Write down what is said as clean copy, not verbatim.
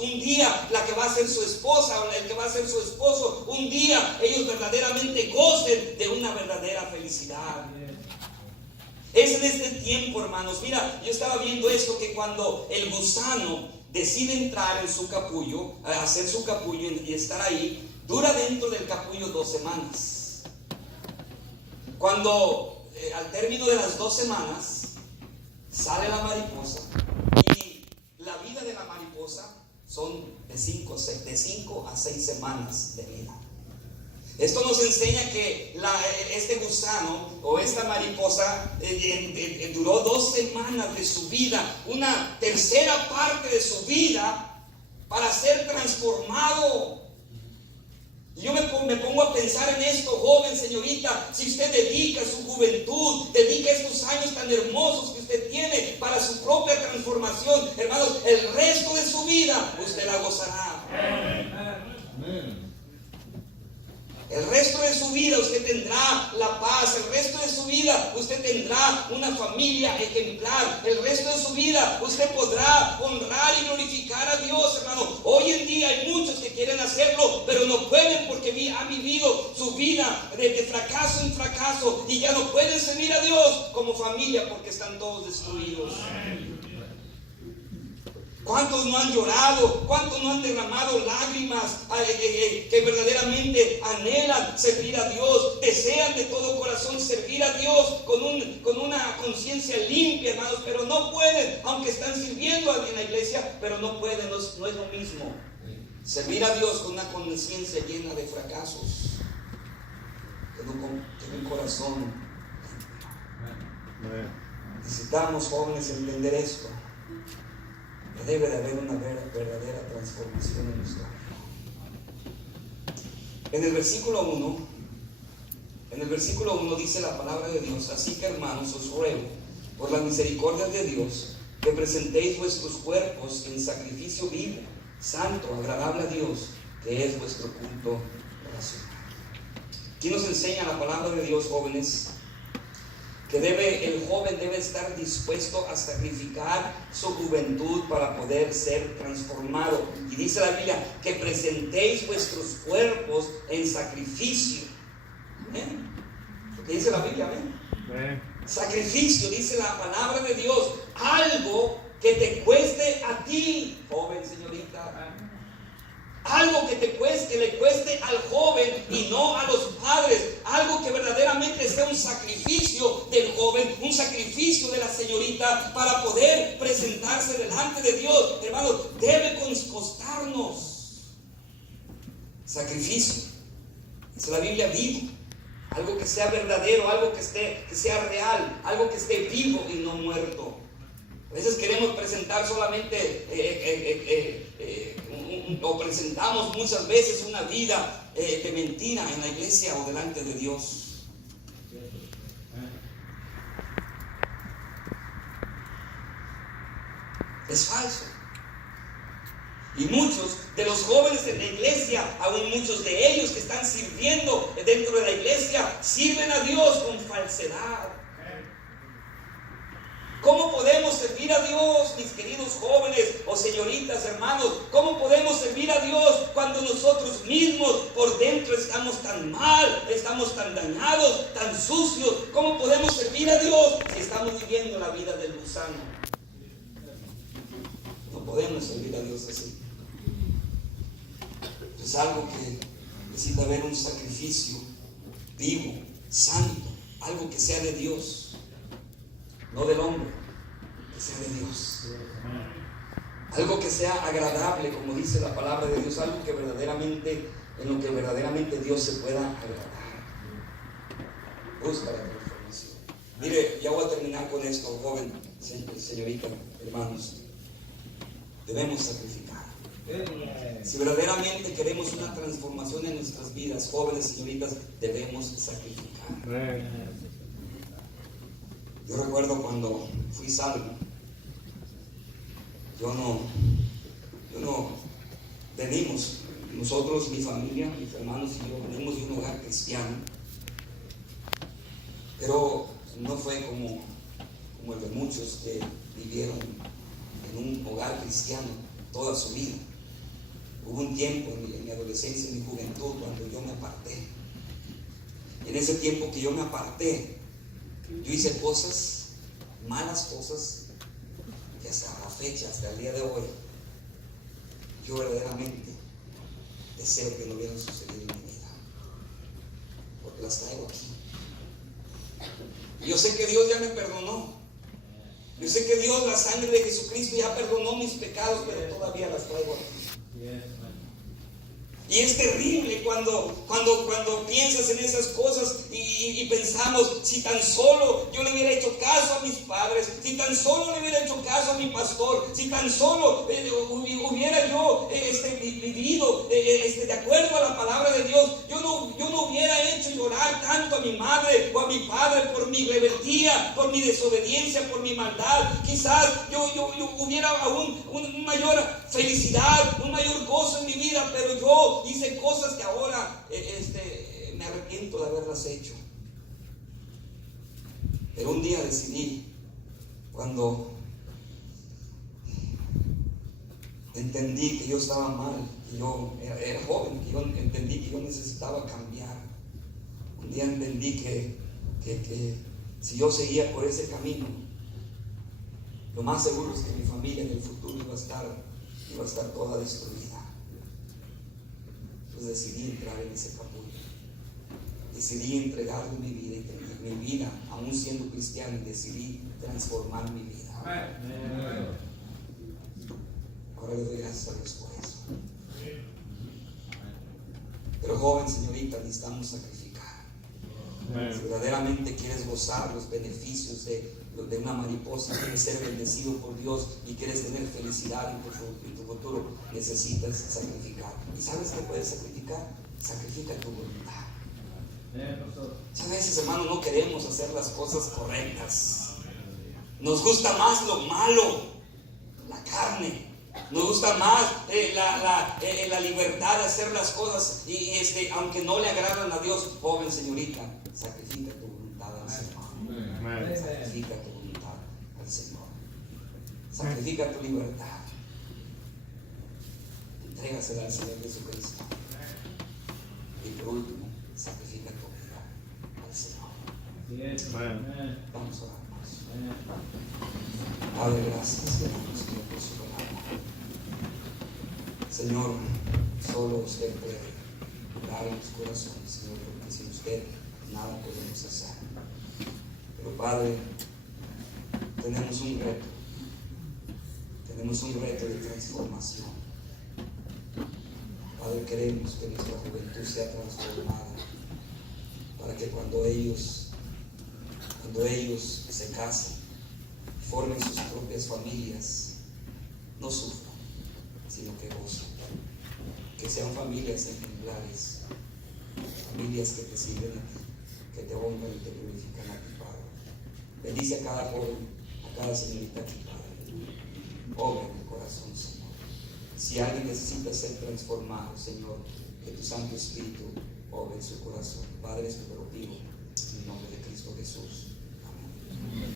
Un día la que va a ser su esposa o el que va a ser su esposo, un día ellos verdaderamente gocen de una verdadera felicidad. Es en este tiempo, hermanos. Mira, yo estaba viendo esto, que cuando el gusano decide entrar en su capullo, hacer su capullo y estar ahí, dura dentro del capullo 2 semanas. Cuando al término de las 2 semanas sale la mariposa, y la vida de la mariposa son de 5 a 6 semanas de vida. Esto nos enseña que este gusano o esta mariposa duró 2 semanas de su vida, una tercera parte de su vida, para ser transformado. Yo me pongo a pensar en esto, joven, señorita. Si usted dedica su juventud, dedica estos años tan hermosos que usted tiene para su propia transformación, hermanos, el resto de su vida usted la gozará. Amén. El resto de su vida usted tendrá la paz. El resto de su vida usted tendrá una familia ejemplar. El resto de su vida usted podrá honrar y glorificar a Dios, hermano. Hoy en día hay muchos que quieren hacerlo, pero no pueden porque han vivido su vida de fracaso en fracaso y ya no pueden servir a Dios como familia porque están todos destruidos. ¿Cuántos no han llorado? ¿Cuántos no han derramado lágrimas que verdaderamente anhelan servir a Dios? Desean de todo corazón servir a Dios con una conciencia limpia, hermanos, pero no pueden, aunque están sirviendo en la iglesia, pero no pueden, no es lo mismo. Servir a Dios con una conciencia llena de fracasos, que un corazón limpio. Necesitamos, jóvenes, entender esto. Debe de haber una verdadera transformación en nuestra vida. En el versículo 1 dice la palabra de Dios: así que, hermanos, os ruego por las misericordias de Dios que presentéis vuestros cuerpos en sacrificio vivo, santo, agradable a Dios, que es vuestro culto racional. Aquí nos enseña la palabra de Dios, jóvenes, que el joven debe estar dispuesto a sacrificar su juventud para poder ser transformado. Y dice la Biblia que presentéis vuestros cuerpos en sacrificio. ¿Amén? Lo que dice la Biblia, amén. Sacrificio, dice la palabra de Dios, algo que te cueste a ti, joven, señorita. Algo que le cueste al joven y no a los padres. Algo que verdaderamente sea un sacrificio del joven, un sacrificio de la señorita para poder presentarse delante de Dios. Hermanos, debe costarnos sacrificio. Es la Biblia viva. Algo que sea verdadero, algo que sea real, algo que esté vivo y no muerto. A veces queremos presentar solamente o presentamos muchas veces una vida de mentira en la iglesia o delante de Dios. Es falso. Y muchos de los jóvenes en la iglesia, aún muchos de ellos que están sirviendo dentro de la iglesia, sirven a Dios con falsedad. ¿Cómo podemos servir a Dios, mis queridos jóvenes o señoritas, hermanos? ¿Cómo podemos servir a Dios cuando nosotros mismos por dentro estamos tan mal, estamos tan dañados, tan sucios? ¿Cómo podemos servir a Dios si estamos viviendo la vida del gusano? No podemos servir a Dios así. Es algo que necesita haber un sacrificio vivo, santo, algo que sea de Dios. No del hombre, que sea de Dios. Algo que sea agradable, como dice la palabra de Dios, algo que verdaderamente, en lo que verdaderamente Dios se pueda agradar. Busca la transformación. Mire, ya voy a terminar con esto, joven, señorita, hermanos. Debemos sacrificar. Si verdaderamente queremos una transformación en nuestras vidas, jóvenes, señoritas, debemos sacrificar. Yo recuerdo cuando fui salvo, venimos, nosotros, mi familia, mis hermanos y yo, venimos de un hogar cristiano, pero no fue como el de muchos que vivieron en un hogar cristiano toda su vida. Hubo un tiempo en mi adolescencia, en mi juventud, cuando yo me aparté. Y en ese tiempo que yo me aparté, yo hice cosas, malas cosas, que hasta la fecha, hasta el día de hoy, yo verdaderamente deseo que no hubieran sucedido en mi vida, porque las traigo aquí. Y yo sé que Dios ya me perdonó. Yo sé que Dios, la sangre de Jesucristo, ya perdonó mis pecados, pero todavía las traigo aquí. Y es terrible cuando piensas en esas cosas y pensamos, si tan solo yo le hubiera hecho caso a mis padres, si tan solo le hubiera hecho caso a mi pastor, si tan solo hubiera yo vivido de acuerdo a la palabra de Dios, yo no hubiera hecho llorar tanto a mi madre o a mi padre por mi rebeldía, por mi desobediencia, por mi maldad. Quizás yo hubiera aún una mayor felicidad, un mayor gozo en mi vida, pero yo hice cosas que ahora me arrepiento de haberlas hecho. Pero un día decidí, cuando entendí que yo estaba mal, que yo era joven, que yo entendí que yo necesitaba cambiar. Un día entendí que si yo seguía por ese camino, lo más seguro es que mi familia en el futuro iba a estar toda destruida. Entonces decidí entrar en ese capullo. Decidí entregarle mi vida, aún siendo cristiano, y decidí transformar mi vida. Ahora le doy gracias a Dios por eso. Pero joven, señorita, necesitamos sacrificar. Si verdaderamente quieres gozar los beneficios de una mariposa, quieres ser bendecido por Dios y quieres tener felicidad en tu futuro, necesitas sacrificar. ¿Y sabes qué puedes sacrificar? Sacrifica tu voluntad. Muchas veces, hermano, no queremos hacer las cosas correctas. Nos gusta más lo malo, la carne. Nos gusta más la libertad de hacer las cosas y aunque no le agradan a Dios. Joven, señorita, sacrifica tu voluntad al Señor. Sacrifica tu voluntad al Señor. Sacrifica tu libertad. Entrégasela al Señor Jesucristo. Y por último, sacrifica tu vida al Señor. Vamos a orar más. Padre, gracias, Señor, por su palabra. Señor, solo usted puede dar en los corazones, Señor, porque sin usted nada podemos hacer. Pero Padre, tenemos un reto. Tenemos un reto de transformación. Padre, queremos que nuestra juventud sea transformada para que cuando ellos se casen, formen sus propias familias, no sufran, sino que gocen. Que sean familias ejemplares, familias que te sirven a ti, que te honran y te glorifican a ti, Padre. Bendice a cada joven, a cada señorita aquí, Padre. Obra en el corazón, Señor. Si alguien necesita ser transformado, Señor, que tu Santo Espíritu obra en su corazón. Padre, esto te lo pido en el nombre de Cristo Jesús. Amén.